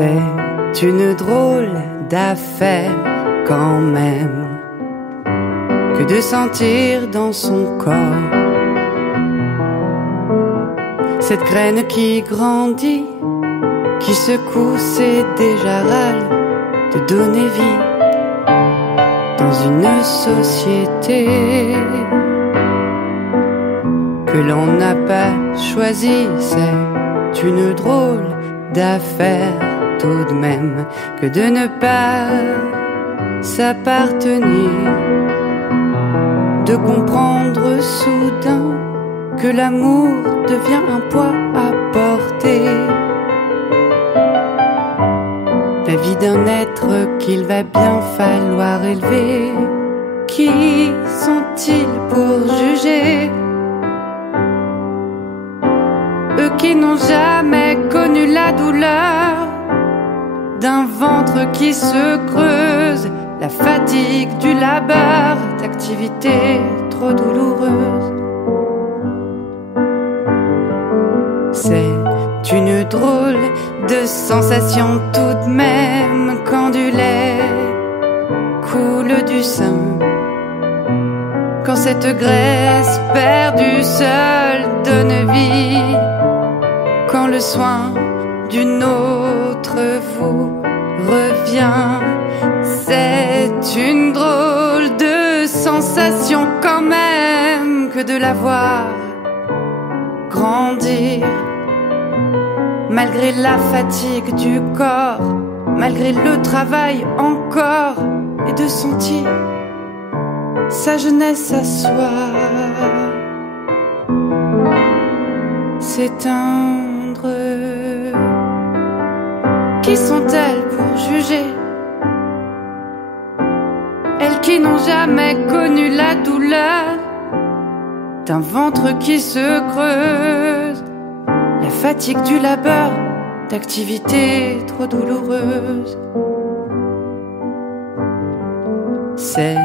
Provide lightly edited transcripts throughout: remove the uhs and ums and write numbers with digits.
C'est une drôle d'affaire quand même que de sentir dans son corps cette graine qui grandit, qui secoue ses déjà râles de donner vie dans une société que l'on n'a pas choisie. C'est une drôle d'affaire tout de même que de ne pas s'appartenir, de comprendre soudain que l'amour devient un poids à porter, la vie d'un être qu'il va bien falloir élever. Qui sont-ils pour juger? Eux qui n'ont jamais connu la douleur d'un ventre qui se creuse, la fatigue du labeur, d'activité trop douloureuse. C'est une drôle de sensation tout de même quand du lait coule du sein, quand cette graisse perdue seule donne vie, quand le soin d'une autre vous revient. C'est une drôle de sensation quand même que de la voir grandir, malgré la fatigue du corps, malgré le travail encore, et de sentir sa jeunesse à soi s'éteindre. Qui sont-elles pour juger? Elles qui n'ont jamais connu la douleur d'un ventre qui se creuse, la fatigue du labeur, d'activité trop douloureuse. C'est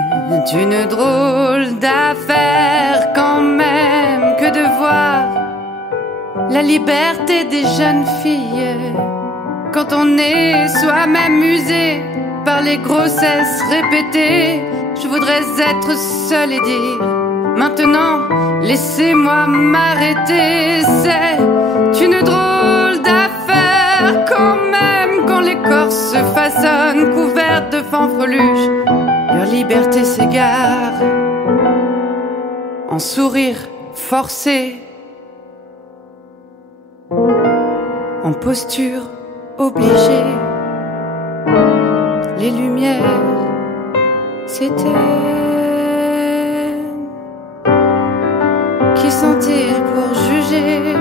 une drôle d'affaire quand même que de voir la liberté des jeunes filles quand on est soi-même usé par les grossesses répétées. Je voudrais être seule et dire maintenant laissez-moi m'arrêter. C'est une drôle d'affaire quand même quand les corps se façonnent couverts de fanfreluches, leur liberté s'égare en sourire forcé, en posture obligée. Les lumières s'éteignent. Qui sont-ils pour juger?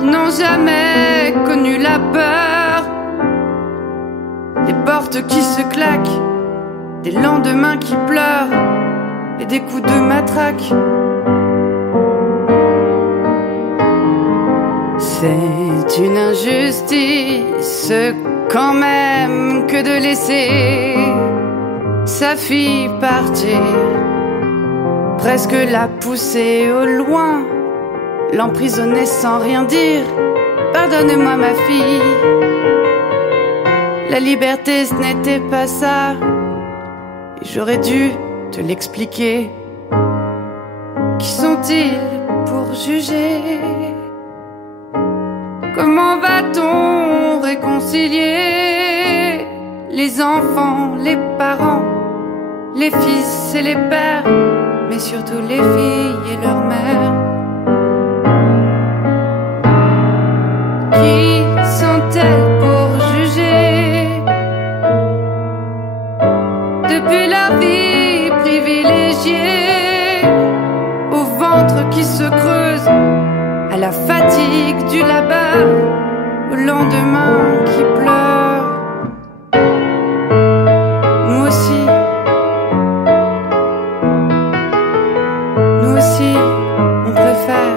Ils n'ont jamais connu la peur, des portes qui se claquent, des lendemains qui pleurent et des coups de matraque. C'est une injustice quand même que de laisser sa fille partir, presque la pousser au loin, l'emprisonner sans rien dire. Pardonne-moi ma fille, la liberté ce n'était pas ça, et j'aurais dû te l'expliquer. Qui sont-ils pour juger? Comment va-t-on réconcilier les enfants, les parents, les fils et les pères, mais surtout les filles et leurs mères? Qui sont-elles pour juger? Depuis leur vie privilégiée, au ventre qui se creuse, à la fatigue du labeur, au lendemain qui pleure. Nous aussi, on préfère